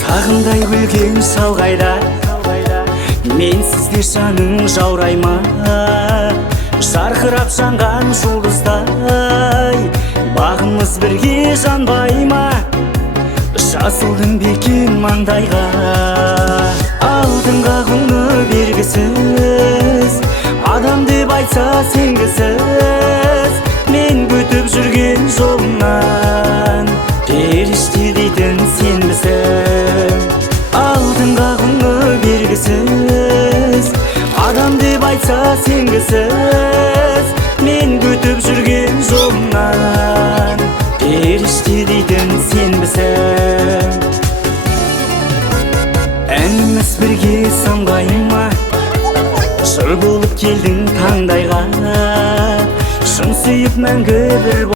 Сағындай күлген шалғайда мен сізде жаның жаурай ма? Жарқырап жанған жұлдыздай бағымыз бірге жанбай ма? Жазылдың бекен маңдайға алдыңға құны бергісіз, адам деп айтса сенгісіз. Мен күтіп жүрген жолымнан періште дейтін сенбісің. Алдыңға құны бергісіз, адам деп айтса сенгісіз. Мен күтіп жүрген жолымнан періште дейтін сенбісің. Әніміз бірге самғай ма? Жыр болып келдің таңдайға, шын сүйіп мәңгі бір